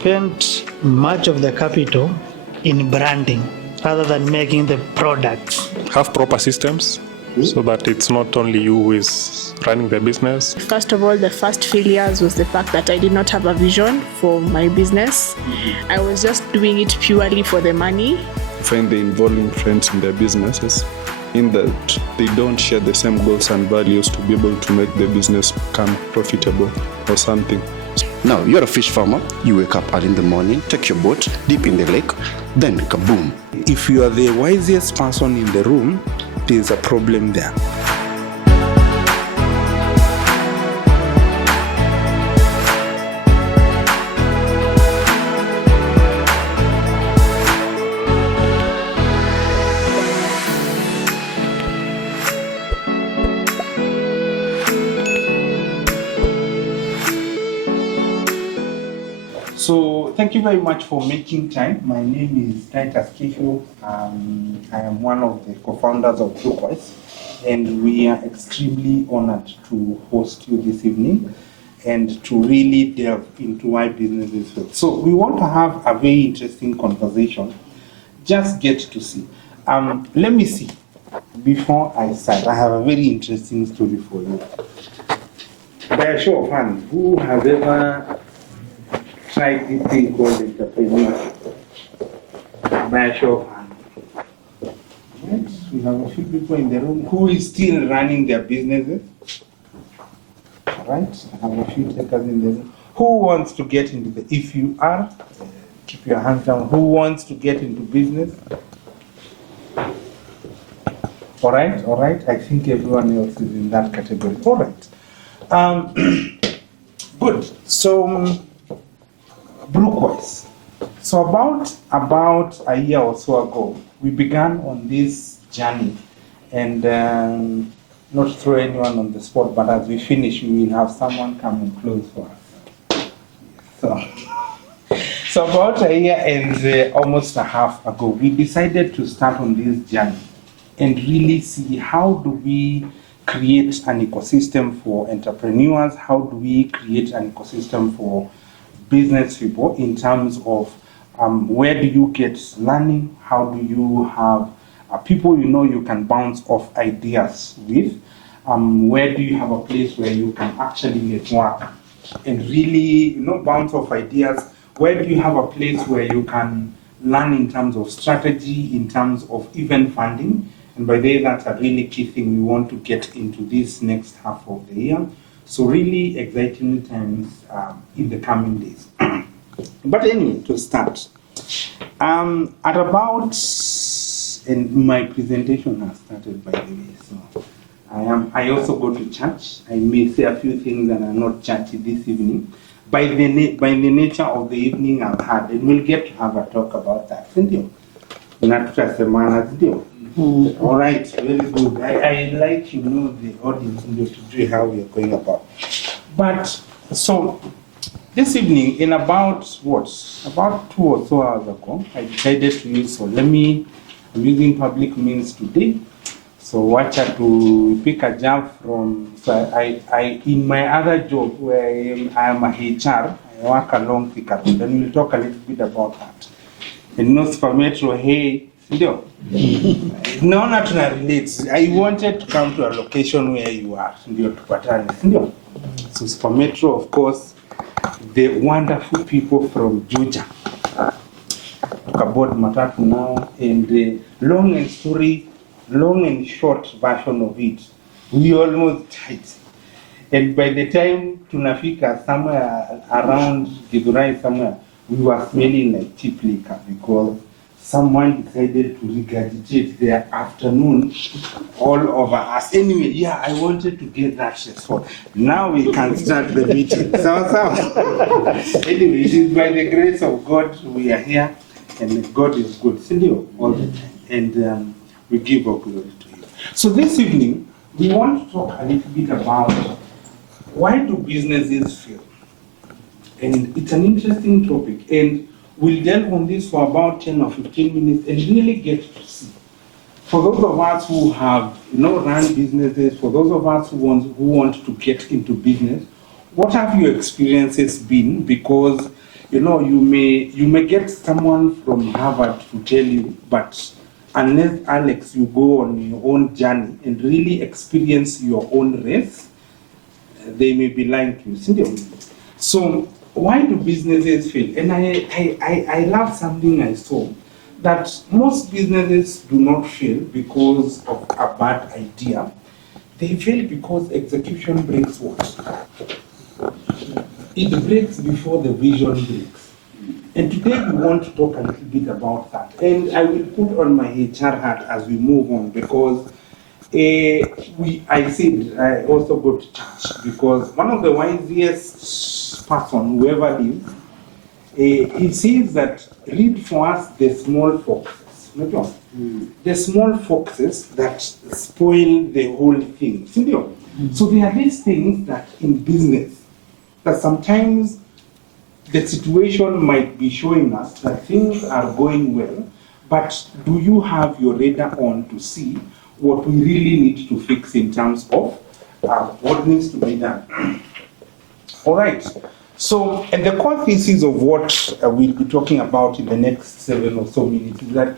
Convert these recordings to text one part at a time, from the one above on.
spent much of the capital in branding rather than making the products. Have proper systems so that it's not only you who is running the business. First of all, the first failures was the fact that I did not have a vision for my business. I was just doing it purely for the money. Find the involving friends in their businesses in that they don't share the same goals and values to be able to make the business become profitable or something. Now, you're a fish farmer. You wake up early in the morning, take your boat, dip in the lake, then kaboom. If you are the wisest person in the room, there's a problem there. So thank you very much for making time. My name is Titus Kihiu. I am one of the co-founders of BrookWise, and we are extremely honored to host you this evening and to really delve into why business is failed. So we want to have a very interesting conversation. Just get to see. Let me see. Before I start, I have a very interesting story for you. By a show of hands, who has ever tried this thing called entrepreneurship? By a show of hands. Right? We have a few people in the room who is still running their businesses. Right? I have a few takers in the room. Who wants to get into the, if you are, keep your hands down. Who wants to get into business? All right. I think everyone else is in that category. All right. Good. So, BrookWise. So about a year or so ago, we began on this journey, and not to throw anyone on the spot, but as we finish, we will have someone come and close for us. So about a year and almost a half ago, we decided to start on this journey and really see how do we create an ecosystem for entrepreneurs, how do we create an ecosystem for business people in terms of where do you get learning, how do you have people you can bounce off ideas with, where do you have a place where you can actually network and really bounce off ideas, where do you have a place where you can learn in terms of strategy, in terms of even funding. And by the way, that's a really key thing we want to get into this next half of the year. So really exciting times in the coming days. But anyway, to start, at about, and my presentation has started by the way, so I also go to church. I may say a few things that are not churchy this evening. By the nature of the evening I've had, and we'll get to have a talk about that. All right, very good. I like the audience to do how we are going about. But so this evening, in about 2 or so hours ago, I decided to use. So I'm using public means today. So watch out to pick a job from. So I in my other job where I am a HR, I work along the Thicker. Then we'll talk a little bit about that. And no Super Metro, hey. No, not to relate. I wanted to come to a location where you are. So for Metro, of course, the wonderful people from Georgia. Talk about Matatu now, and the long and short version of it. We almost died. And by the time tunafika somewhere around Githurai somewhere, we were smelling like cheap liquor because someone decided to regurgitate their afternoon all over us. Anyway, I wanted to get that response. Now we can start the meeting. Anyway, it is by the grace of God we are here, and God is good. All the time. And we give our glory to you. So this evening, we want to talk a little bit about why do businesses fail? And it's an interesting topic. And we'll delve on this for about 10 or 15 minutes and really get to see. For those of us who have run businesses, for those of us who want to get into business, what have your experiences been? Because you know, you may get someone from Harvard to tell you, but unless, Alex, you go on your own journey and really experience your own race, they may be lying to you. Seriously. So why do businesses fail? And I love something I saw, that most businesses do not fail because of a bad idea. They fail because execution breaks what? It breaks before the vision breaks. And today we want to talk a little bit about that. And I will put on my HR hat as we move on, because I also go to church, because one of the wisest person, whoever is, he says that read for us the small foxes. The small foxes that spoil the whole thing. So there are these things that in business, that sometimes the situation might be showing us that things are going well, but do you have your radar on to see what we really need to fix in terms of what needs to be done? All right. So, and the core thesis of what we'll be talking about in the next 7 or so minutes is that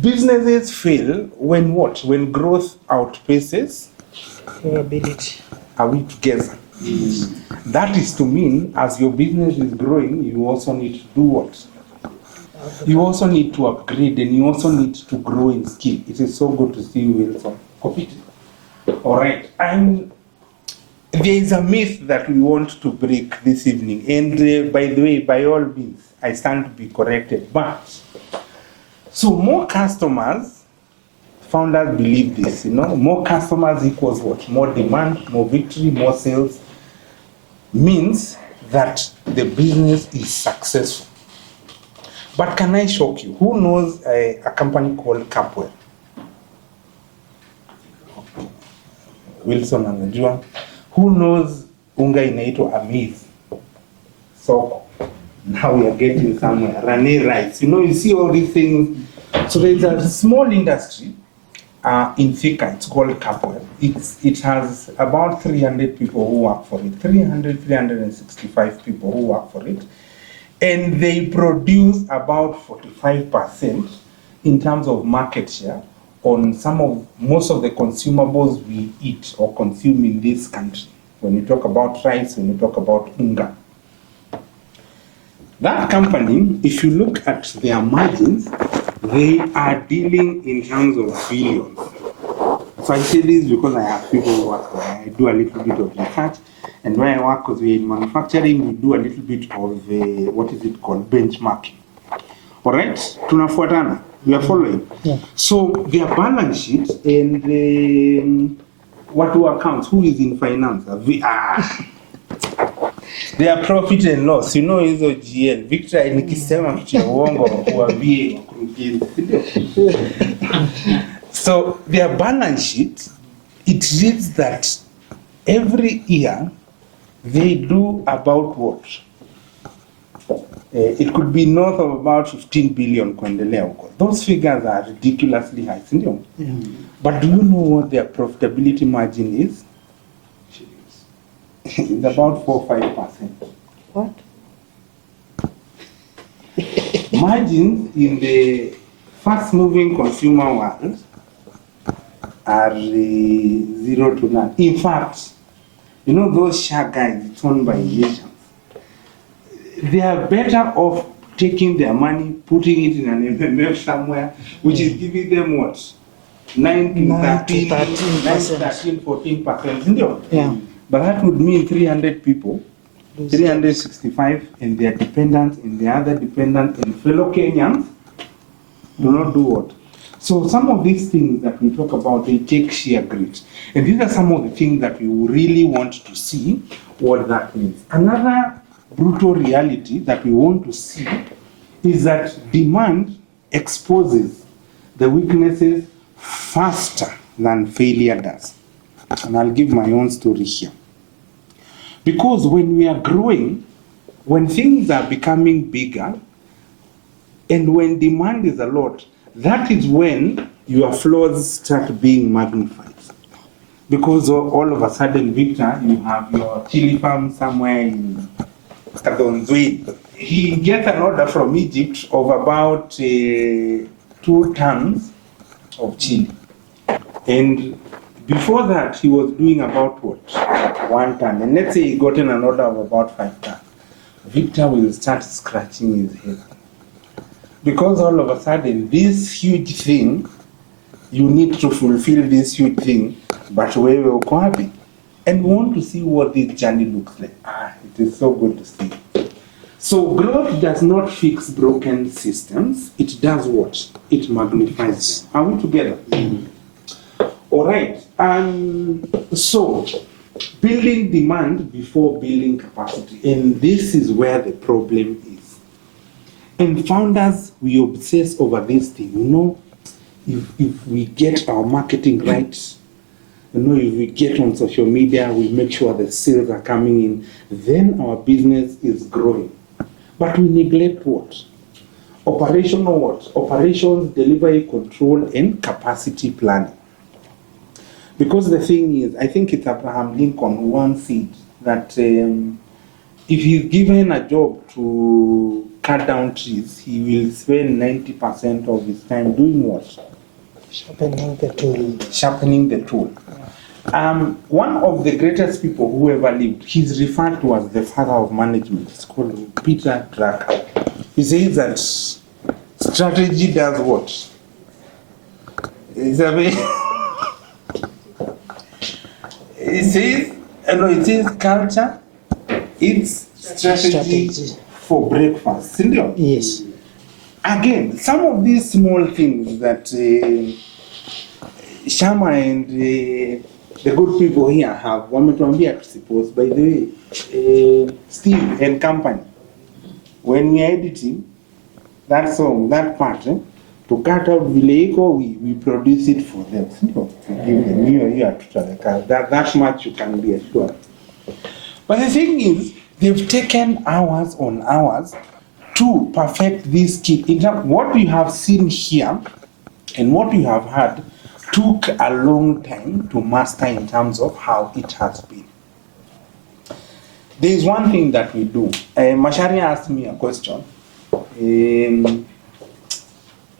businesses fail when what? When growth outpaces Probability. Are we together? That is to mean, as your business is growing, you also need to do what? You also need to upgrade, and you also need to grow in skill. It is so good to see you, Wilson. Copy it. All right. And there is a myth that we want to break this evening. And by the way, by all means, I stand to be corrected. But, so more customers, founders believe this, more customers equals what? More demand, more victory, more sales, means that the business is successful. But can I shock you? Who knows a company called Capwell? Wilson anajua. Who knows unga inaitwa Amiz? So now we are getting somewhere. Rane rice. You see all these things. So there's a small industry in Thika. It's called Capwell. It has about 300 people who work for it. 365 people who work for it. And they produce about 45% in terms of market share on most of the consumables we eat or consume in this country. When you talk about rice, when you talk about unga. That company, if you look at their margins, they are dealing in terms of billions. So I say this because I have people who work there. I do a little bit of research. And when I work with in manufacturing, we do a little bit of what is it called? Benchmarking. All right? Tunafuatana. We are following. Yeah. So their balance sheet and what do accounts? Who is in finance? Their profit and loss. Hizo GL. Victor, nikisema kitu ya uongo kuambie wakurugenzi. So their balance sheet, it reads that every year they do about what? It could be north of about 15 billion kuendelea huko. Those figures are ridiculously high, sindio? Yeah. But do you know what their profitability margin is? It's about 4-5%. What? Margins in the fast-moving consumer world are 0 to none. In fact, those shark guys owned by Asians, they are better off taking their money, putting it in an MMF somewhere, which is giving them what? 9 to 13%, 14%. Yeah. But that would mean 300 people, 365, and their dependents, and the other dependents, and fellow Kenyans do not do what? So some of these things that we talk about, they take sheer grit. And these are some of the things that we really want to see what that means. Another brutal reality that we want to see is that demand exposes the weaknesses faster than failure does. And I'll give my own story here. Because when we are growing, when things are becoming bigger, and when demand is a lot, that is when your flaws start being magnified. Because all of a sudden, Victor, you have your chili farm somewhere in Kadonzui, he gets an order from Egypt of about 2 tons of chili. And before that, he was doing about what? 1 ton. And let's say he gotten an order of about 5 tons. Victor will start scratching his head. Because all of a sudden, this huge thing, you need to fulfill this huge thing, but where we're happy. And we want to see what this journey looks like. It is so good to see. So growth does not fix broken systems. It does what? It magnifies them. Are we together? All right. So building demand before building capacity. And this is where the problem is. And founders, we obsess over this thing. You know, if we get our marketing right, you know, if we get on social media, we make sure the sales are coming in, then our business is growing. But we neglect what? Operational what? Operations, delivery, control, and capacity planning. Because the thing is, I think it's Abraham Lincoln who once said that if he's given a job to cut down trees, he will spend 90% of his time doing what? Sharpening the tool. Sharpening the tool. One of the greatest people who ever lived, he's referred to as the father of management. It's called Peter Drucker. He says that strategy does what? It says culture, it's strategy for breakfast. Yes. Again, some of these small things that Shama and the good people here have, wametuambia to suppose, by the way, Steve and company, when we are editing that song, that part, to cut out Vileiko, we produce it for them. To give them, you are to that much you can be assured. But the thing is, they've taken hours on hours to perfect this kit. In fact, what we have seen here and what we have had took a long time to master in terms of how it has been. There is one thing that we do. Mashari asked me a question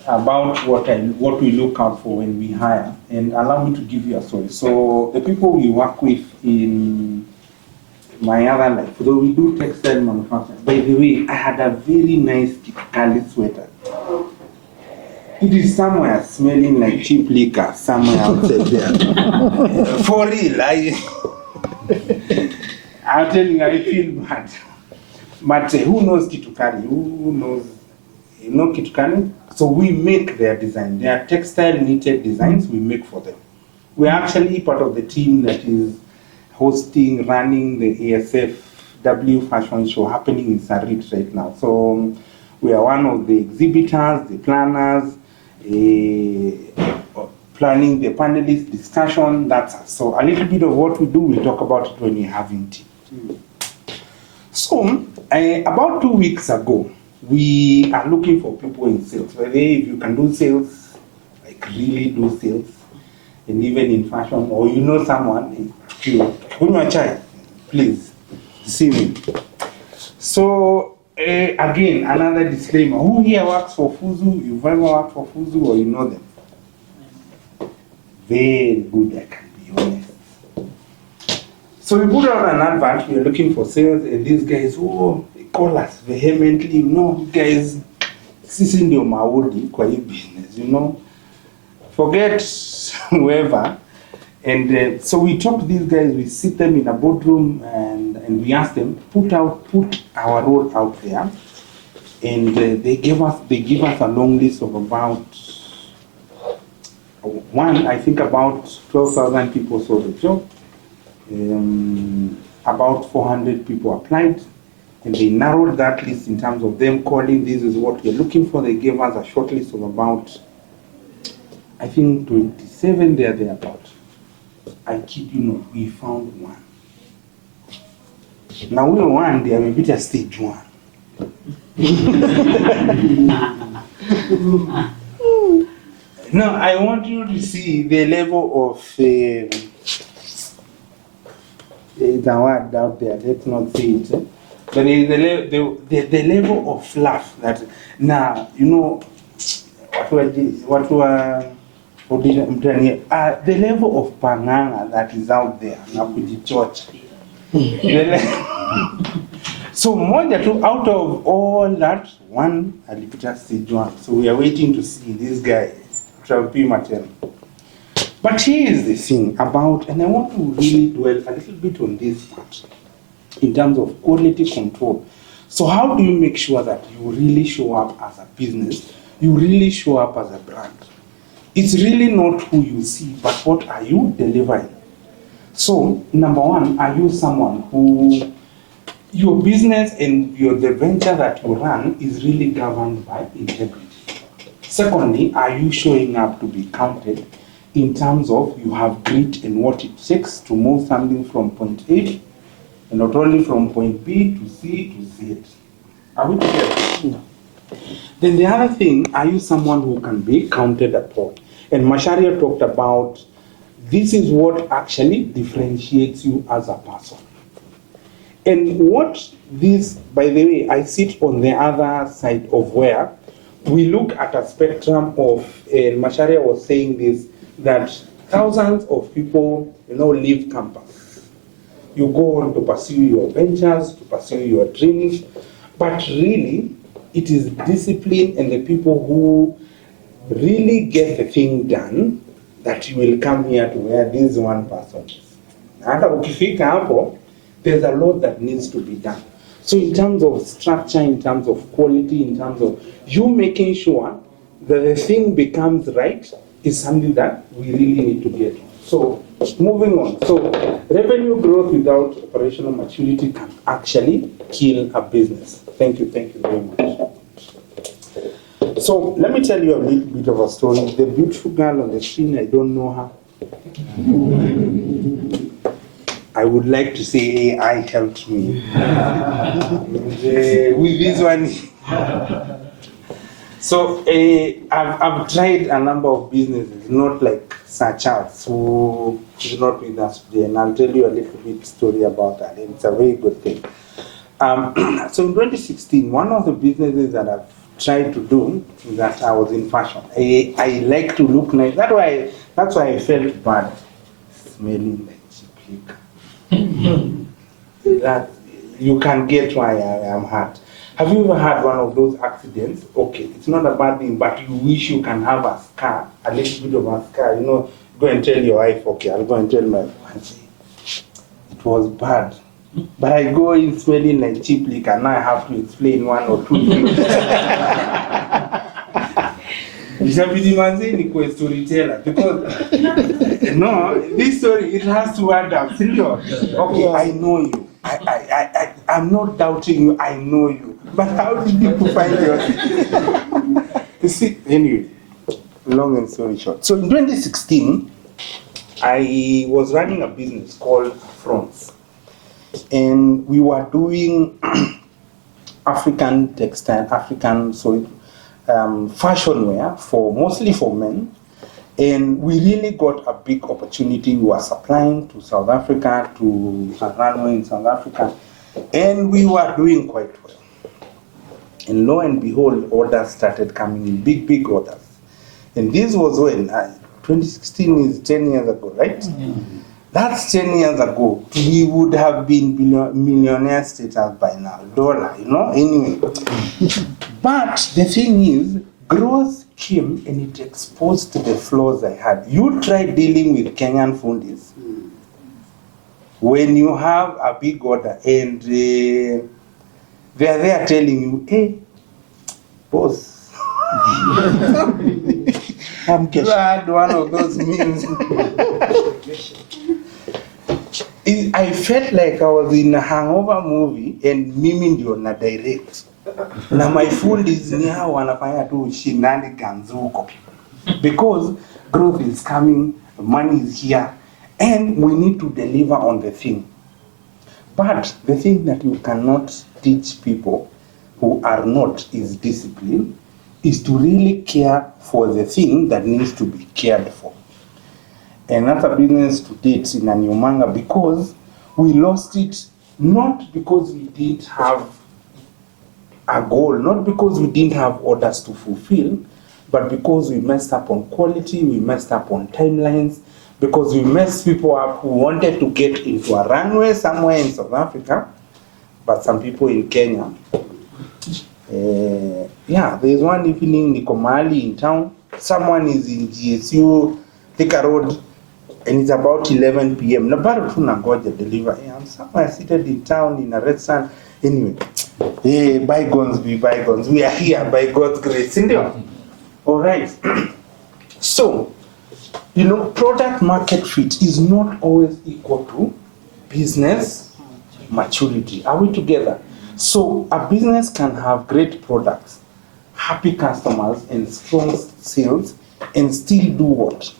about what we look out for when we hire, and allow me to give you a story. So the people we work with in my other life, though we do textile manufacturing. By the way, I had a very nice Kali sweater. It is somewhere smelling like cheap liquor, somewhere outside there. For real, I'm telling you, I feel bad. But who knows Kitukari? Who knows? You know Kitukari? So we make their design. They are textile knitted designs we make for them. We're actually part of the team that is hosting, running the ASFW fashion show happening in Sarit right now. So we are one of the exhibitors, the planners, planning the panelist discussion. That's us. So a little bit of what we do, we'll talk about it when we're having tea. So about 2 weeks ago, we are looking for people in sales. Whether if you can do sales, like really do sales, and even in fashion, or you know someone, please see me. So again, another disclaimer: who here works for Fuzu? You've ever worked for Fuzu, or you know them? Very good, I can be honest. So we put out an advert. We are looking for sales, and these guys, they call us vehemently. You know, guys, sisi ndio maudi kwa hii business. You know, forget whoever. And so we talk to these guys, we sit them in a boardroom and we ask them, put our role out there. And they give us a long list of about I think about 12,000 people saw the job. About 400 people applied. And they narrowed that list in terms of them calling, this is what we're looking for. They gave us a short list of about, I think 27 thereabout. I kid you not, we found one. Now we one, they are a bit at stage 1. No, I want you to see the level of the word out there. Let's not say it. There is the level of fluff that now, you know, the level of panganga that is out there na kujichocha. So moja tu out of all that, one alipita stage 1. So we are waiting to see this guy tutapima tena. But here is the thing about, and I want to really dwell a little bit on this part in terms of quality control. So how do you make sure that you really show up as a business, you really show up as a brand? It's really not who you see, but what are you delivering? So number one, are you someone who, your business and the venture that you run is really governed by integrity? Secondly, are you showing up to be counted in terms of you have grit and what it takes to move something from point A, and not only from point B to C to Z? Are we together? No. Then the other thing, are you someone who can be counted upon? And Macharia talked about this is what actually differentiates you as a person. And what this, by the way, I sit on the other side of where we look at a spectrum of, and Macharia was saying this, that thousands of people, leave campus. You go on to pursue your ventures, to pursue your dreams, but really, it is discipline and the people who really get the thing done that you will come here to where this one person is. Hata ukifika hapo, there's a lot that needs to be done. So in terms of structure, in terms of quality, in terms of you making sure that the thing becomes right is something that we really need to get. So moving on. So revenue growth without operational maturity can actually kill a business. Thank you very much. So let me tell you a little bit of a story. The beautiful girl on the screen, I don't know her. I would like to say AI helped me. With this one. So I've tried a number of businesses, not like Sir Charles, who is not with us today, and I'll tell you a little bit story about that. It's a very good thing. So in 2016, one of the businesses that I've tried to do that I was in fashion. I like to look nice. That's why I felt bad smelling like cheap liquor. That you can get why I am hurt. Have you ever had one of those accidents? Okay, it's not a bad thing, but you wish you can have a scar, a little bit of a scar. Go and tell your wife. Okay, I'll go and tell my wife. It was bad. But I go in smelling like cheap liquor, and now I have to explain one or two things. Because no, this story, it has to add up. Okay, I know you. I'm not doubting you, I know you. But how did you find yourself? You see, anyway, long and story short. So in 2016, I was running a business called France. And we were doing African textile, fashion wear mostly for men. And we really got a big opportunity. We were supplying to South Africa, to a runway in South Africa, and we were doing quite well. And lo and behold, orders started coming in, big orders. And this was when, 2016 is 10 years ago, right? Mm-hmm. That's 10 years ago. We would have been millionaire status by now, dollar, anyway. But the thing is, growth came and it exposed the flaws I had. You try dealing with Kenyan fundis. When you have a big order and they are there telling you, hey, boss, I'm had one of those memes. I felt like I was in a hangover movie and mimi ndio na direct. Na my fundis ni hao wanafanya tu shenanigans huko. Because growth is coming, money is here, and we need to deliver on the thing. But the thing that you cannot teach people who are not is discipline, is to really care for the thing that needs to be cared for. And that's a business to date in Anyumanga because we lost it not because we didn't have a goal, not because we didn't have orders to fulfill, but because we messed up on quality, we messed up on timelines, because we messed people up who wanted to get into a runway somewhere in South Africa, but some people in Kenya. There's one evening, Niko Mahali in town, someone is in GSU, Thika Road, and it's about 11 p.m. Na bado tu nangoja deliver. I'm somewhere seated in town in a restaurant. Anyway, bygones be bygones. We are here by God's grace. All right. So, product market fit is not always equal to business maturity. Are we together? So, a business can have great products, happy customers, and strong sales, and still do what?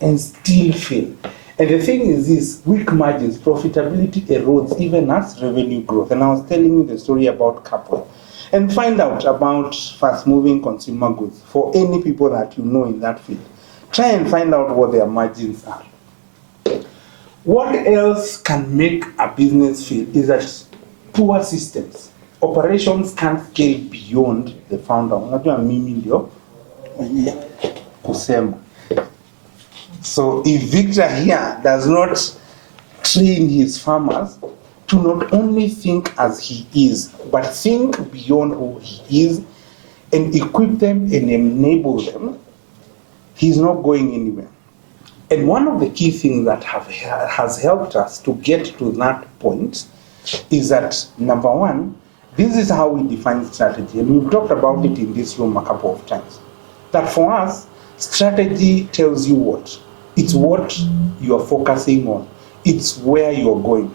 And still fail. And the thing is this, weak margins, profitability erodes even as revenue growth. And I was telling you the story about Couple. And find out about fast-moving consumer goods for any people that you know in that field. Try and find out what their margins are. What else can make a business fail is that poor systems. Operations can't scale beyond the founder. Unajua mimi ndio kusema. So if Victor here does not train his farmers to not only think as he is, but think beyond who he is and equip them and enable them, he's not going anywhere. And one of the key things that has helped us to get to that point is that, number one, this is how we define strategy. And we've talked about it in this room a couple of times. That for us, strategy tells you what? It's what you're focusing on. It's where you're going.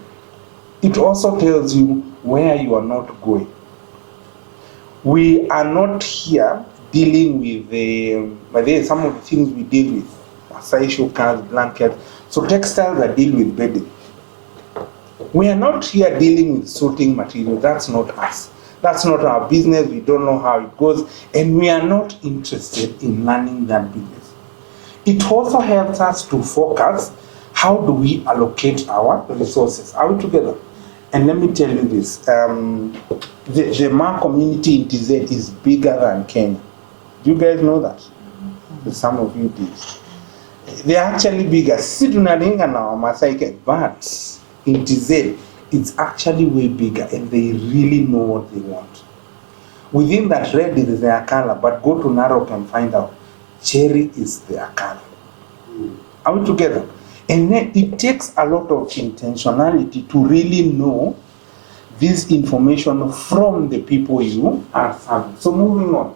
It also tells you where you are not going. We are not here dealing with some of the things we deal with. Masai cars, blankets. So textiles are deal with bedding. We are not here dealing with sorting material. That's not us. That's not our business. We don't know how it goes. And we are not interested in learning that business. It also helps us to focus, how do we allocate our resources? Are we together? And let me tell you this, the Ma community in TZ is bigger than Kenya. Do you guys know that? Some of you did. They are actually bigger. Sidunaringa now, Masai, but in TZ, it's actually way bigger and they really know what they want. Within that red is their color, but go to Narok and find out. Cherry is their color. Are we together? And then it takes a lot of intentionality to really know this information from the people you are serving. So moving on.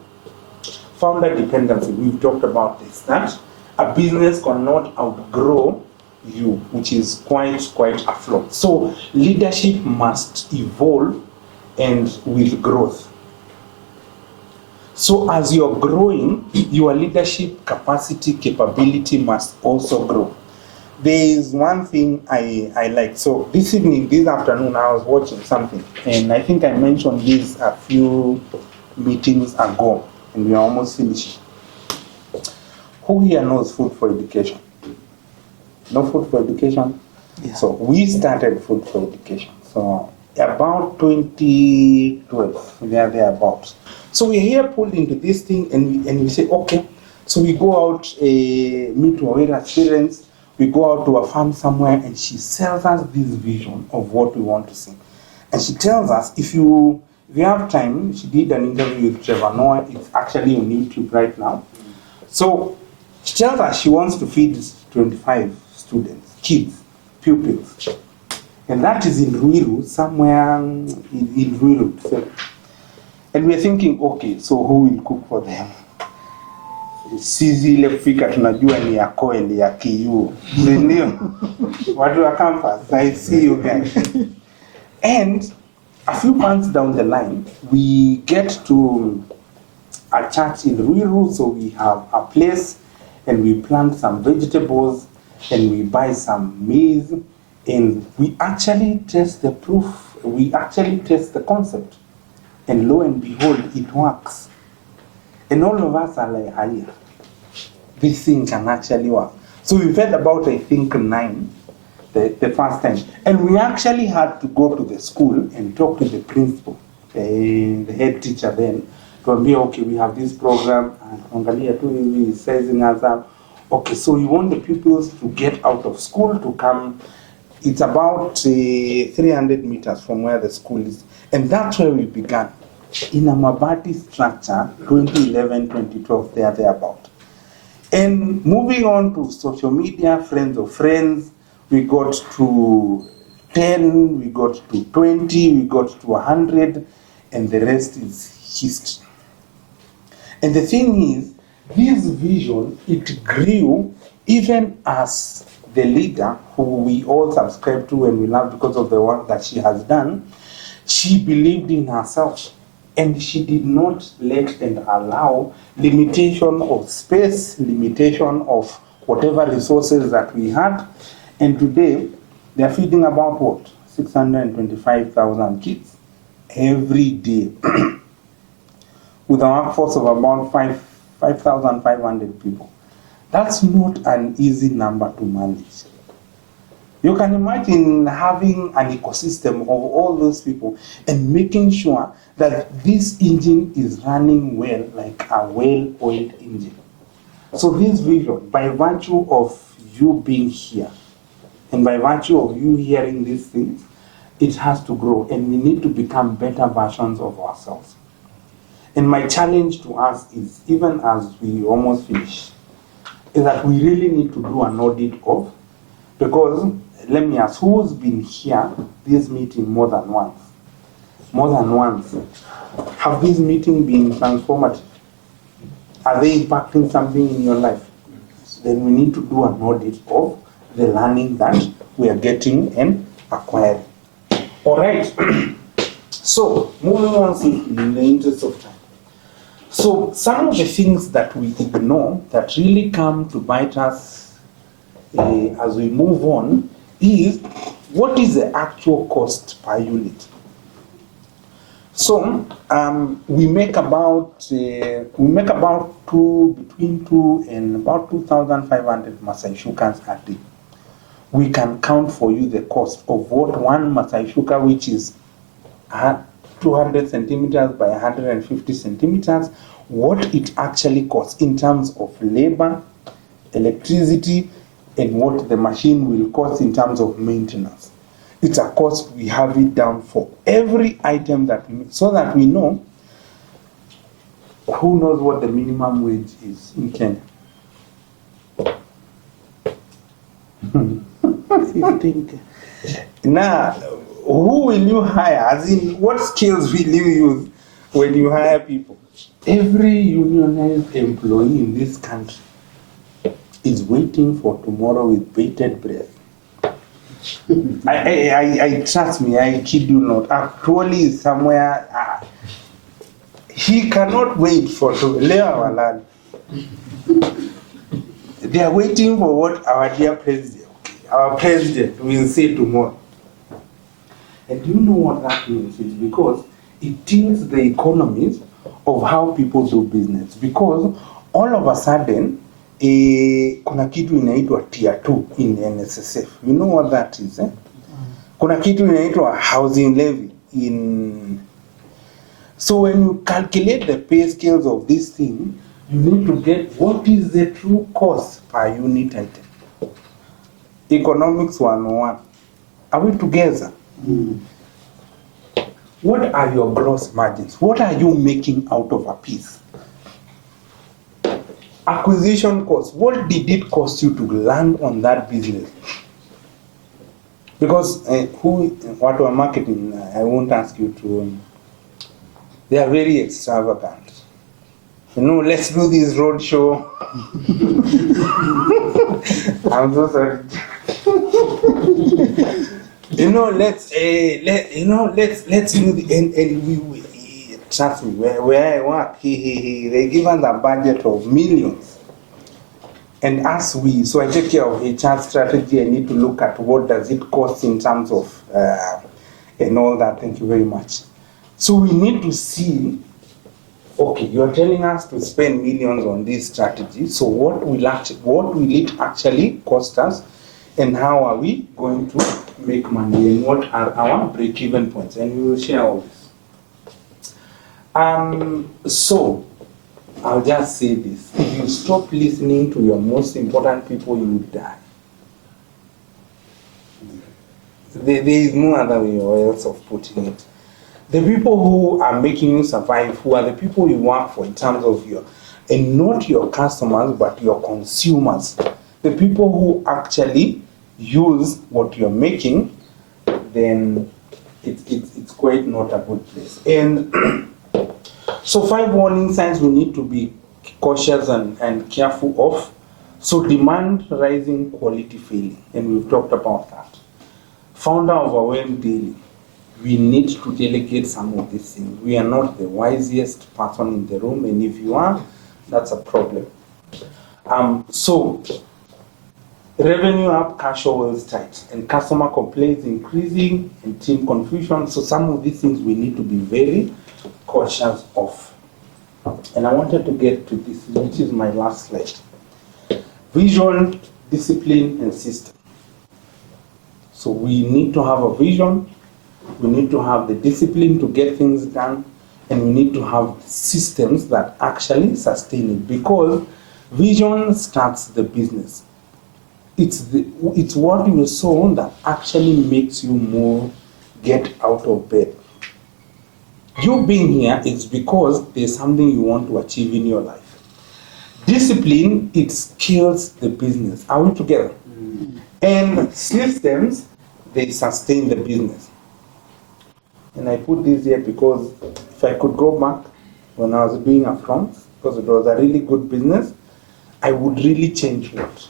Founder dependency. We've talked about this. That a business cannot outgrow you, which is quite a flaw. So leadership must evolve and with growth. So as you're growing, your leadership capacity, capability must also grow. There is one thing I like. So this afternoon, I was watching something, and I think I mentioned this a few meetings ago, and we are almost finished. Who here knows Food for Education? No Food for Education? Yeah. So we started Food for Education. So about 2012, thereabouts. So we're here pulled into this thing, and we say, okay, so we go out, meet Wawira's parents, we go out to a farm somewhere, and she sells us this vision of what we want to see. And she tells us, if you have time, she did an interview with Trevor Noah, it's actually on YouTube right now. So she tells us she wants to feed 25 students, kids, pupils. And that is in Ruiru, somewhere in Ruiru. And we're thinking, okay, so who will cook for them? Sisi ile fika tunajua ni ya Koe ya Kihiu. Ndio. Watu wa campus, I see you guys. And a few months down the line, we get to a church in Ruiru, so we have a place and we plant some vegetables and we buy some maize and we actually test the proof, we actually test the concept. And lo and behold, it works. And all of us are like, this thing can actually work. So we've had about, I think, 9. the first time. And we actually had to go to the school and talk to the principal, the head teacher then, to be okay, we have this program, and Angalia too is sizing us up. Okay, so we want the pupils to get out of school to come. It's about 300 meters from where the school is. And that's where we began. In a Mabati structure, 2011, 2012, thereabout. And moving on to social media, friends of friends, we got to 10, we got to 20, we got to 100, and the rest is history. And the thing is, this vision, it grew even as the leader, who we all subscribe to and we love because of the work that she has done. She believed in herself, and she did not let and allow limitation of space, limitation of whatever resources that we had. And today, they are feeding about what? 625,000 kids every day with a workforce of about 5,500 people. That's not an easy number to manage. You can imagine having an ecosystem of all those people and making sure that this engine is running well, like a well-oiled engine. So this vision, by virtue of you being here, and by virtue of you hearing these things, it has to grow, and we need to become better versions of ourselves. And my challenge to us is, even as we almost finish, is that we really need to do an audit of, because let me ask, who's been here this meeting more than once? More than once. Have these meetings been transformative? Are they impacting something in your life? Then we need to do an audit of the learning that we are getting and acquiring. All right. So, moving on simply in the interest of time. So, some of the things that we ignore that really come to bite us as we move on is, what is the actual cost per unit? So we make about between 2 and about 2,500 Masai Shukas a day. We can count for you the cost of what one Masai Shuka, which is 200 centimeters by 150 centimeters, what it actually costs in terms of labor, electricity, and what the machine will cost in terms of maintenance. It's a cost, we have it down for every item that we need, so that we know who knows what the minimum wage is in Kenya. 15K. Now, who will you hire? As in, what skills will you use when you hire people? Every unionized employee in this country is waiting for tomorrow with bated breath. I trust me, I kid you not. Actually, somewhere he cannot wait for our land. They are waiting for what our dear president will say tomorrow. And do you know what that means? It's because it tilts the economies of how people do business. Because all of a sudden, kuna kitu inaitwa tier 2 in NSSF. You know what that is, eh? Kuna kitu inaitwa housing levy in. So when you calculate the pay scales of this thing, you need to get what is the true cost per unit item. Economics 101. Are we together? What are your gross margins? What are you making out of a piece? Acquisition cost. What did it cost you to land on that business? Because what are marketing, I won't ask you to. They are very extravagant. You know, let's do this road show. I'm so sorry. You know, let's do the and we trust me, where I work, they give us a budget of millions. And so I take care of HR strategy. I need to look at what does it cost in terms of and all that. Thank you very much. So we need to see, okay, you're telling us to spend millions on this strategy. So what will it actually cost us and how are we going to make money, and what are our break-even points, and we will share all this. So I'll just say this: if you stop listening to your most important people, you will die. There is no other way or else of putting it. The people who are making you survive, who are the people you work for in terms of your, and not your customers, but your consumers, the people who actually use what you're making, then it's quite not a good place. And so 5 warning signs we need to be cautious and careful of. So demand rising, quality failing, and we've talked about that. Founder overwhelmed daily. We need to delegate some of these things. We are not the wisest person in the room, and if you are, that's a problem. So revenue up, cash flow is tight, and customer complaints increasing, and team confusion. So some of these things we need to be very cautious of. And I wanted to get to this, which is my last slide. Vision, discipline, and system. So we need to have a vision, we need to have the discipline to get things done, and we need to have systems that actually sustain it, because vision starts the business. It's what you sow that actually makes you move, get out of bed. You being here is because there's something you want to achieve in your life. Discipline, it scales the business. Are we together? And systems, they sustain the business. And I put this here because if I could go back when I was doing accounts, because it was a really good business, I would really change what?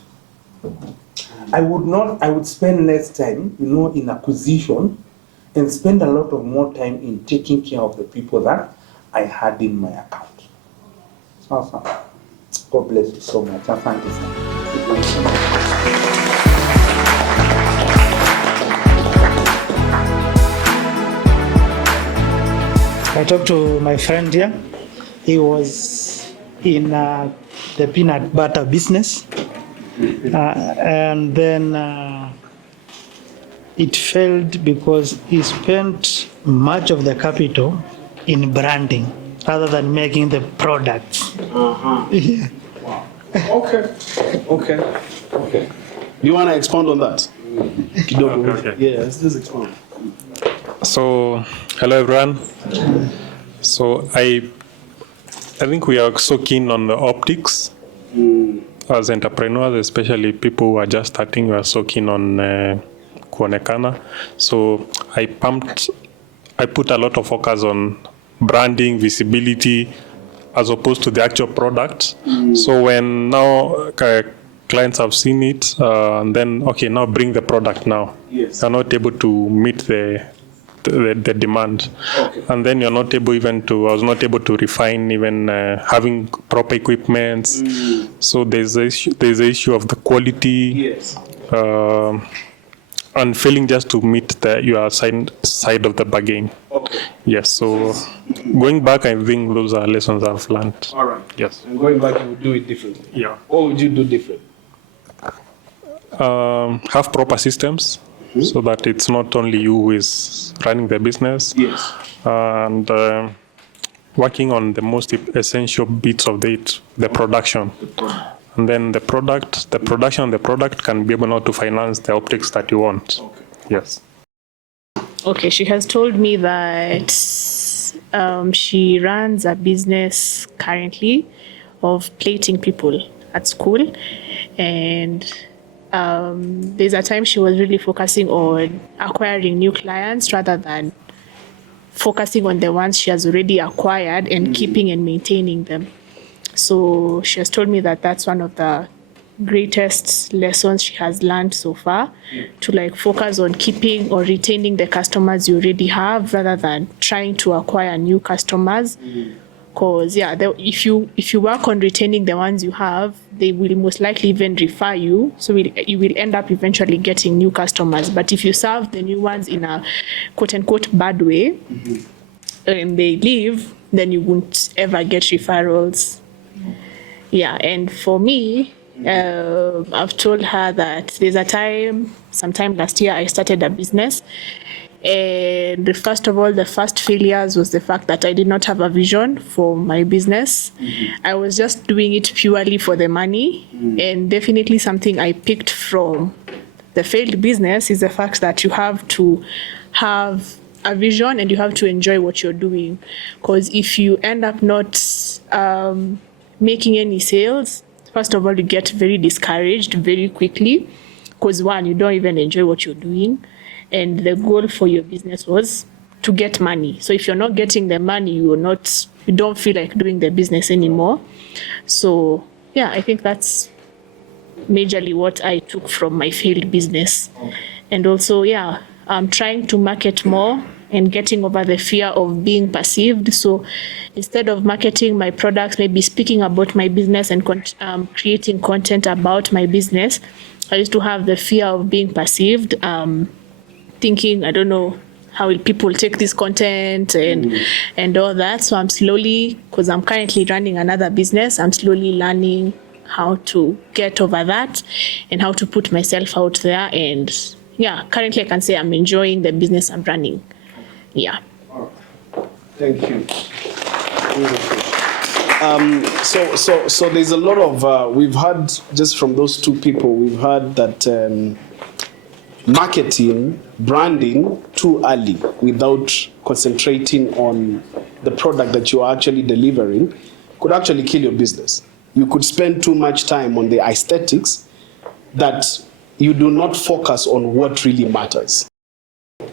I would spend less time, in acquisition, and spend a lot of more time in taking care of the people that I had in my account. Awesome. God bless you so much. Thank you, sir. I talked to my friend here. He was in the peanut butter business. And then it failed because he spent much of the capital in branding rather than making the products. Yeah. Wow. Okay. Do you want to expand on that? Okay. Yeah, let's just expand. So, hello everyone. So I think we are so keen on the optics as entrepreneurs, especially people who are just starting. We are so keen on kuonekana. So I put a lot of focus on branding, visibility, as opposed to the actual product. So when now clients have seen it, and then now bring the product now. Yes. You're not able to meet the demand. Okay. And then you're not able I was not able to refine even having proper equipment. So there's the issue of the quality. Yes. And failing just to meet your side of the bargain. Okay. Yes, so going back, I think those are lessons I've learned. All right. Yes. And going back, you would do it differently. Yeah. What would you do different? Have proper systems so that it's not only you who is running the business. Yes. And working on the most essential bits of the production. And then the product can be able now to finance the optics that you want. Okay. Yes. Okay, she has told me that she runs a business currently of plating people at school, and there's a time she was really focusing on acquiring new clients rather than focusing on the ones she has already acquired and keeping and maintaining them. So she has told me that that's one of the greatest lessons she has learned so far, to focus on keeping or retaining the customers you already have rather than trying to acquire new customers. Because if you work on retaining the ones you have, they will most likely even refer you, so you will end up eventually getting new customers. But if you serve the new ones in a quote-unquote bad way, and they leave, then you won't ever get referrals. Yeah, and for me, I've told her that there's a time, sometime last year, I started a business. And first of all, the first failures was the fact that I did not have a vision for my business. I was just doing it purely for the money. And definitely something I picked from the failed business is the fact that you have to have a vision and you have to enjoy what you're doing. Because if you end up not making any sales, first of all, you get very discouraged very quickly. Because one, you don't even enjoy what you're doing. And the goal for your business was to get money. So if you're not getting the money, you don't feel like doing the business anymore. So yeah, I think that's majorly what I took from my failed business. And also, yeah, I'm trying to market more and getting over the fear of being perceived. So instead of marketing my products, maybe speaking about my business and creating content about my business, I used to have the fear of being perceived, thinking, I don't know, how will people take this content and all that. So I'm slowly, because I'm currently running another business, I'm slowly learning how to get over that and how to put myself out there. And yeah, currently I can say I'm enjoying the business I'm running. Yeah. Thank you. So there's a lot of, we've heard just from those two people, we've heard that marketing, branding too early without concentrating on the product that you are actually delivering could actually kill your business. You could spend too much time on the aesthetics that you do not focus on what really matters.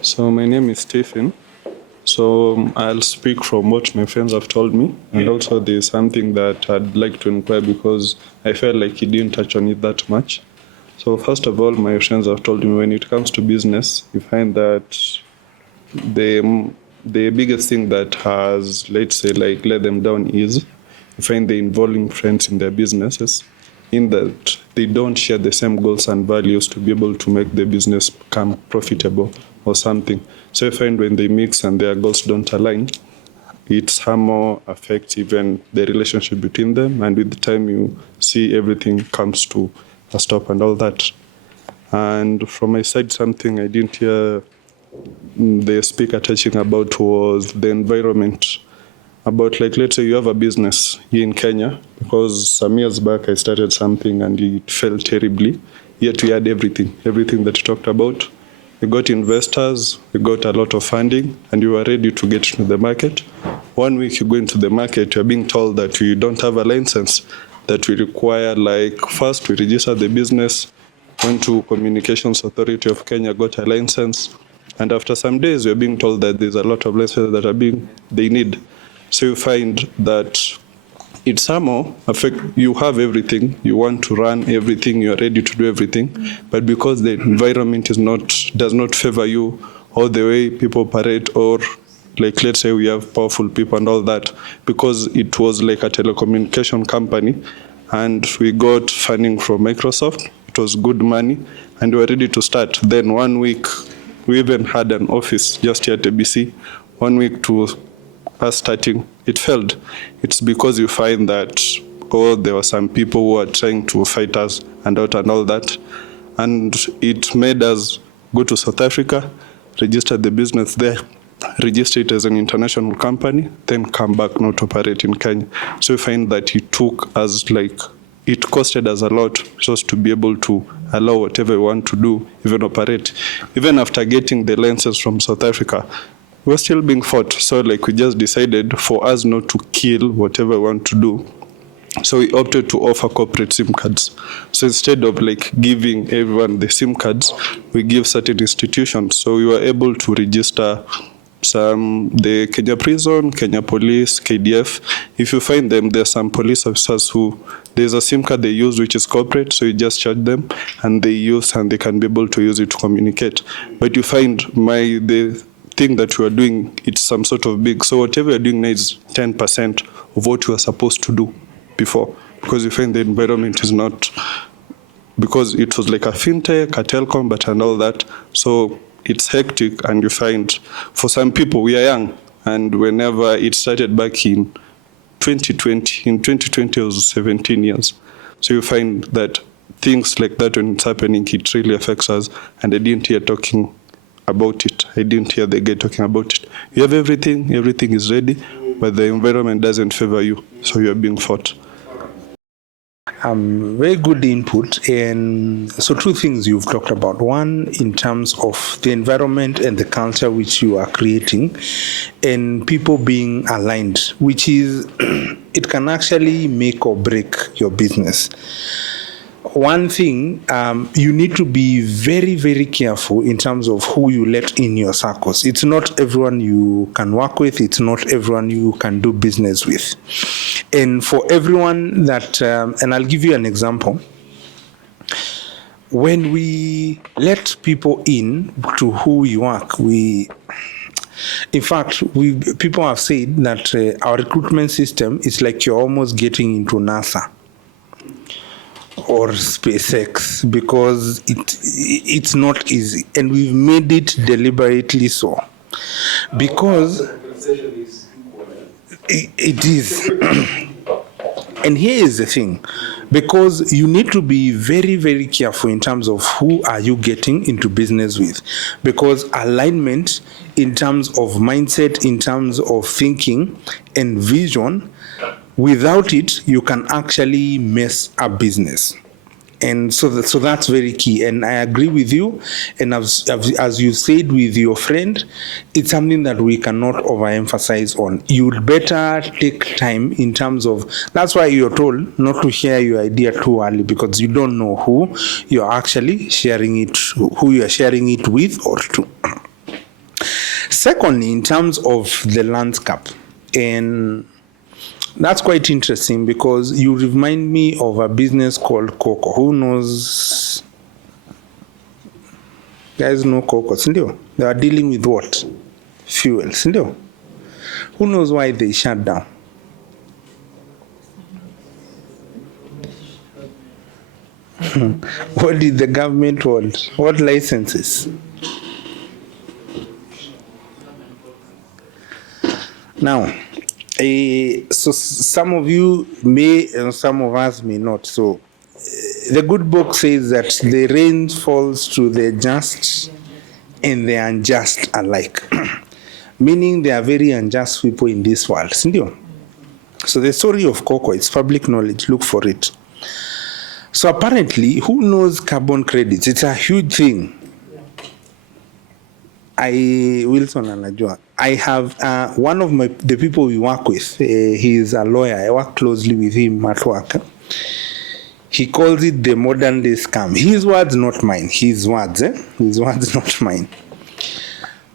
So my name is Stephen. So I'll speak from what my friends have told me, and also there's something that I'd like to inquire because I felt like he didn't touch on it that much. So first of all, my friends have told me when it comes to business, you find that the biggest thing that has, let's say, like let them down is you find they're involving friends in their businesses, in that they don't share the same goals and values to be able to make the business become profitable or something. So I find when they mix and their goals don't align, it somehow affects even the relationship between them, and with the time you see everything comes to a stop and all that. And from my side, something I didn't hear the speaker touching about was the environment. About, like, let's say you have a business here in Kenya, because some years back I started something and it failed terribly, yet we had everything that you talked about. We got investors, we got a lot of funding, and you are ready to get into the market. 1 week you go into the market, you're being told that you don't have a license, that we require, like, first we register the business, went to Communications Authority of Kenya, got a license, and after some days we're being told that there's a lot of licenses that they need. So you find that it somehow affects, you have everything, you want to run everything, you're ready to do everything, but because the environment does not favor you, or the way people operate, or like let's say we have powerful people and all that, because it was like a telecommunication company and we got funding from Microsoft, it was good money and we were ready to start. Then 1 week, we even had an office just here at ABC, 1 week to us starting, it failed. It's because you find that, there were some people who were trying to fight us and all that. And it made us go to South Africa, register the business there, register it as an international company, then come back not operate in Kenya. So we find that it took us, like, it costed us a lot just to be able to allow whatever we want to do, even operate. Even after getting the license from South Africa, we're still being fought. So like we just decided for us not to kill whatever we want to do. So we opted to offer corporate SIM cards. So instead of like giving everyone the SIM cards, we give certain institutions. So we were able to register the Kenya Prison, Kenya Police, KDF. If you find them, there's some police officers who, there's a SIM card they use which is corporate, so you just charge them and they use and they can be able to use it to communicate. But you find the thing that you are doing, it's some sort of big. So whatever you're doing now is 10% of what you are supposed to do before, because you find the environment is not, because it was like a fintech, a telecom, but and all that. So it's hectic, and you find for some people, we are young, and whenever it started back in 2020, I was 17 years. So you find that things like that, when it's happening, it really affects us. And I didn't hear talking about it. I didn't hear the guy talking about it. You have everything is ready, but the environment doesn't favor you, so you're being fought. Very good input. And so two things you've talked about. One, in terms of the environment and the culture which you are creating and people being aligned, which is, it can actually make or break your business. One thing, you need to be very, very careful in terms of who you let in your circles. It's not everyone you can work with. It's not everyone you can do business with. And for everyone that, and I'll give you an example. When we let people in to who we work, in fact, people have said that our recruitment system is like you're almost getting into NASA or SpaceX, because it's not easy, and we've made it deliberately so, because it is. And here is the thing, because you need to be very, very careful in terms of who are you getting into business with, because alignment in terms of mindset, in terms of thinking and vision, without it, you can actually mess up business. And so that's very key. And I agree with you. And as you said with your friend, it's something that we cannot overemphasize on. You'd better take time in terms of, that's why you're told not to share your idea too early, because you don't know who you're actually sharing it, who you're sharing it with or to. Secondly, in terms of the landscape, and that's quite interesting, because you remind me of a business called Coco. Who knows? Guys know Coco, sindio? They are dealing with what? Fuel, sindio? Who knows why they shut down? What did the government want? What licenses? Now, so some of you may and some of us may not. So the good book says that the rain falls to the just and the unjust alike. Meaning there are very unjust people in this world. So the story of Coco, it's public knowledge. Look for it. So apparently, who knows carbon credits? It's a huge thing. Wilson anajua. I have one of the people we work with, he is a lawyer. I work closely with him at work. He calls it the modern day scam. His words, not mine. His words, His words, not mine.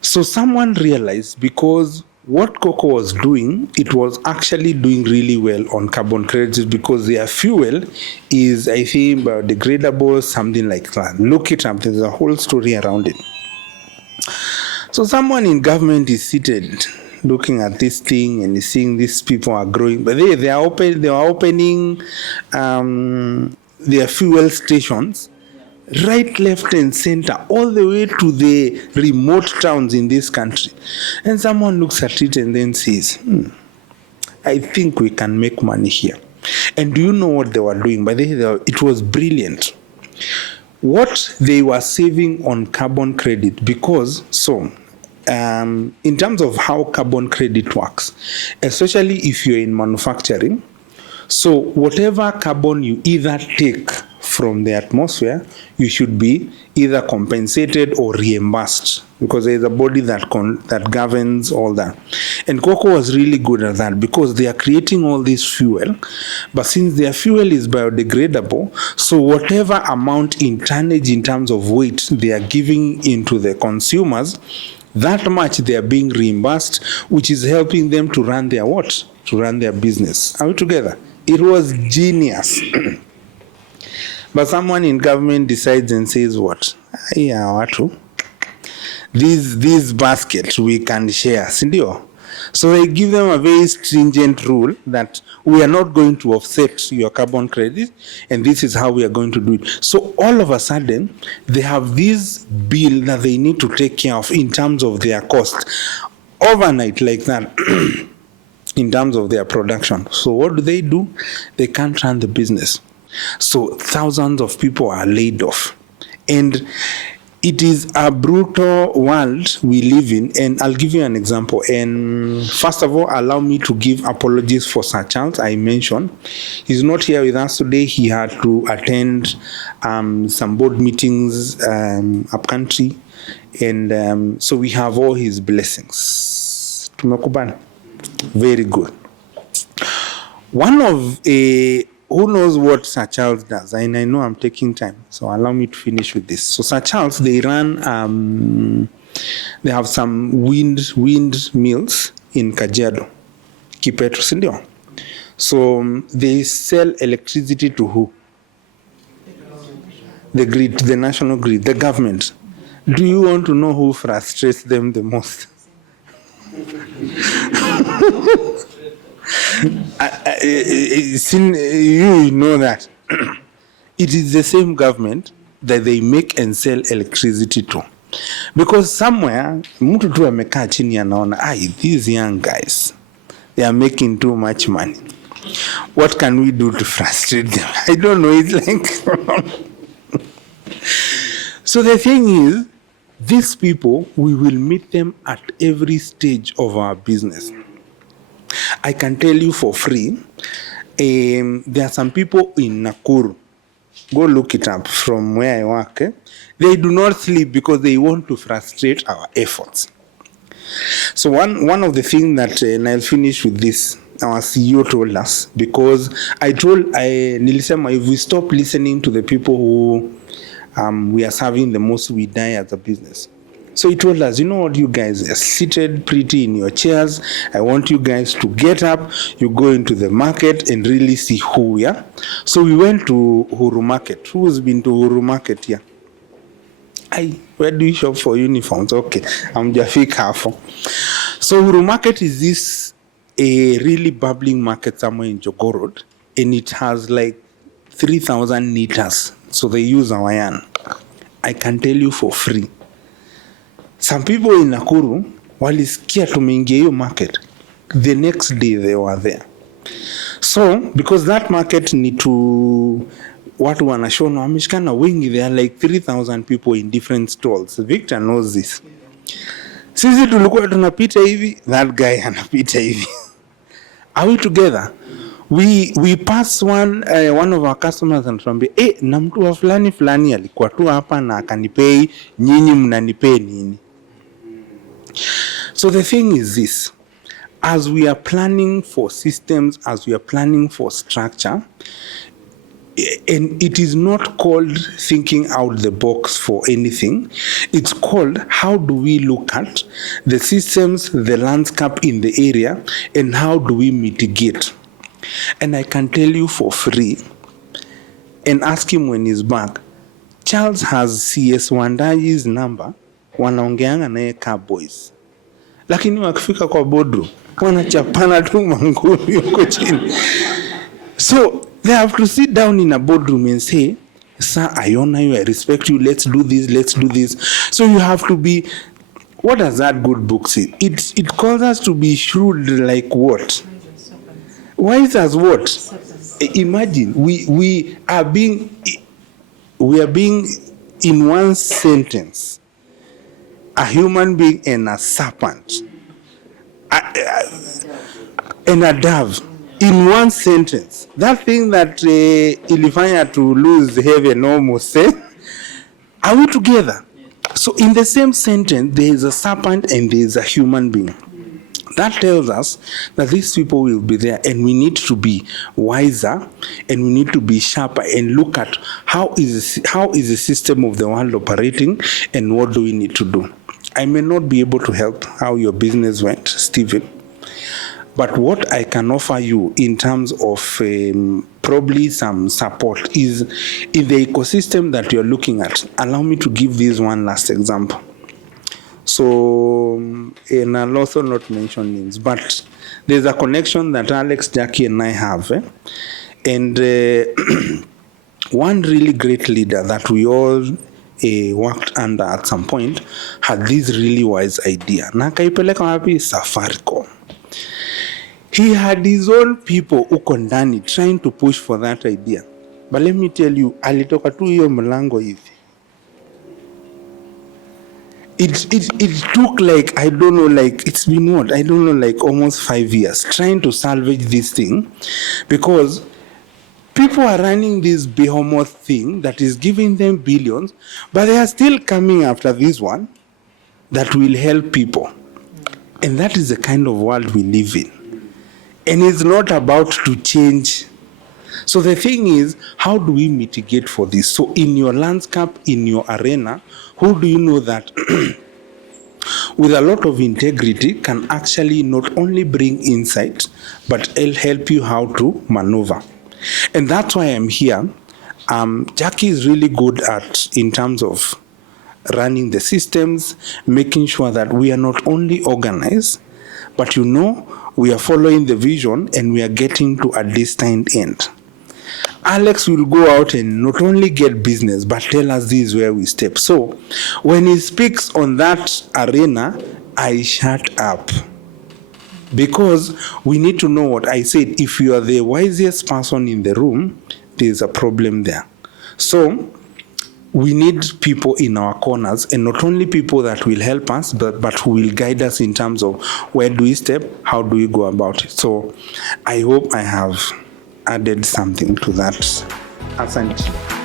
So someone realized, because what Coco was doing, it was actually doing really well on carbon credits, because their fuel is, I think, biodegradable, something like that. Look it up. There's a whole story around it. So someone in government is seated looking at this thing and is seeing these people are growing, but they are opening their fuel stations right, left and center, all the way to the remote towns in this country. And someone looks at it and then says, I think we can make money here. And do you know what they were doing? But it was brilliant. What they were saving on carbon credit, because in terms of how carbon credit works, especially if you're in manufacturing, so whatever carbon you either take from the atmosphere, you should be either compensated or reimbursed, because there is a body that governs all that. And Coco was really good at that, because they are creating all this fuel, but since their fuel is biodegradable, so whatever amount in tonnage in terms of weight they are giving into the consumers, that much they are being reimbursed, which is helping them to run their what? To run their business. Are we together? It was genius. But someone in government decides and says what? Yeah, what? These baskets we can share, sindio? So they give them a very stringent rule that we are not going to offset your carbon credit, and this is how we are going to do it. So all of a sudden, they have this bill that they need to take care of in terms of their cost overnight, like that, in terms of their production. So what do? They can't run the business. So thousands of people are laid off. And it is a brutal world we live in. And I'll give you an example. And first of all, allow me to give apologies for Sir Charles. I mentioned he's not here with us today. He had to attend some board meetings up country. And so we have all his blessings. Tumekubana. Very good. One of who knows what Sir Charles does? And I know I'm taking time, so allow me to finish with this. So Sir Charles, they run, they have some wind mills in Kajiado, Kipetro, sindio. So they sell electricity to who? The grid, the national grid, the government. Do you want to know who frustrates them the most? You know that it is the same government that they make and sell electricity to, because somewhere mtu tu amekaa chini anaona these young guys, they are making too much money. What can we do to frustrate them? I don't know. It's like so the thing is, these people, we will meet them at every stage of our business. I can tell you for free, there are some people in Nakuru, go look it up from where I work, they do not sleep because they want to frustrate our efforts. So one of the things that, and I'll finish with this, our CEO told us, because nilisema, if we stop listening to the people who we are serving the most, we die as a business. So he told us, you know what, you guys are seated pretty in your chairs. I want you guys to get up, you go into the market and really see who we are. So we went to Huru Market. Who's been to Huru Market here? Where do you shop for uniforms? Okay, I'm Jafik Hafo. So Huru Market is this a really bubbling market somewhere in Jogoo Road, and it has like 3,000 liters. So they use our iron. I can tell you for free. Some people in Nakuru walisikia tumeingia hiyo market. The next day they were there. So because that market ni to watu wanashona wameshikana wengi, there are like 3,000 people in different stalls. Victor knows this. Sisi tulikuwa tunapita hivi, that guy anapita hivi. Are we together? We pass one of our customers and tuambia, na mtu wa fulani alikuwa tu hapa na akanipei, nyinyi mnanipei nini? So the thing is this, as we are planning for systems, as we are planning for structure, and it is not called thinking out the box for anything, it's called how do we look at the systems, the landscape in the area, and how do we mitigate. And I can tell you for free, and ask him when he's back, Charles has CS Wandaji's number, wanaongeanga naye car boys. Lakini wakifika kwa boardroom, wanachapana tu mangumi huko chini. So they have to sit down in a boardroom and say, sir, I honor you, I respect you, let's do this, let's do this. So you have to be, what does that good book say? It calls us to be shrewd like what? Wise as what? Imagine, we are being in one sentence, a human being and a serpent, and a dove, in one sentence. That thing that ilifanya to lose heaven almost, are we together? So in the same sentence, there is a serpent and there is a human being. That tells us that these people will be there, and we need to be wiser, and we need to be sharper and look at how is the system of the world operating, and what do we need to do. I may not be able to help how your business went, Stephen, but what I can offer you in terms of probably some support is in the ecosystem that you're looking at. Allow me to give this one last example. So, and I'll also not mention names, but there's a connection that Alex, Jackie, and I have. And one really great leader that we all worked under at some point had this really wise idea. Na kaipeleka wapi? Safaricom. He had his own people uko ndani trying to push for that idea. But let me tell you, alitoka tu hiyo mlango hivi. It took like, I don't know, like it's been what? I don't know, like almost 5 years trying to salvage this thing, because people are running this behemoth thing that is giving them billions, but they are still coming after this one that will help people. And that is the kind of world we live in. And it's not about to change. So the thing is, how do we mitigate for this? So in your landscape, in your arena, who do you know that with a lot of integrity can actually not only bring insight, but help you how to maneuver? And that's why I'm here. Jackie is really good at, in terms of running the systems, making sure that we are not only organized, but we are following the vision and we are getting to a destined end. Alex will go out and not only get business, but tell us this is where we step. So when he speaks on that arena, I shut up. Because we need to know what I said. If you are the wisest person in the room, there's a problem there. So we need people in our corners, and not only people that will help us, but who will guide us in terms of where do we step, how do we go about it. So I hope I have added something to that. Asante.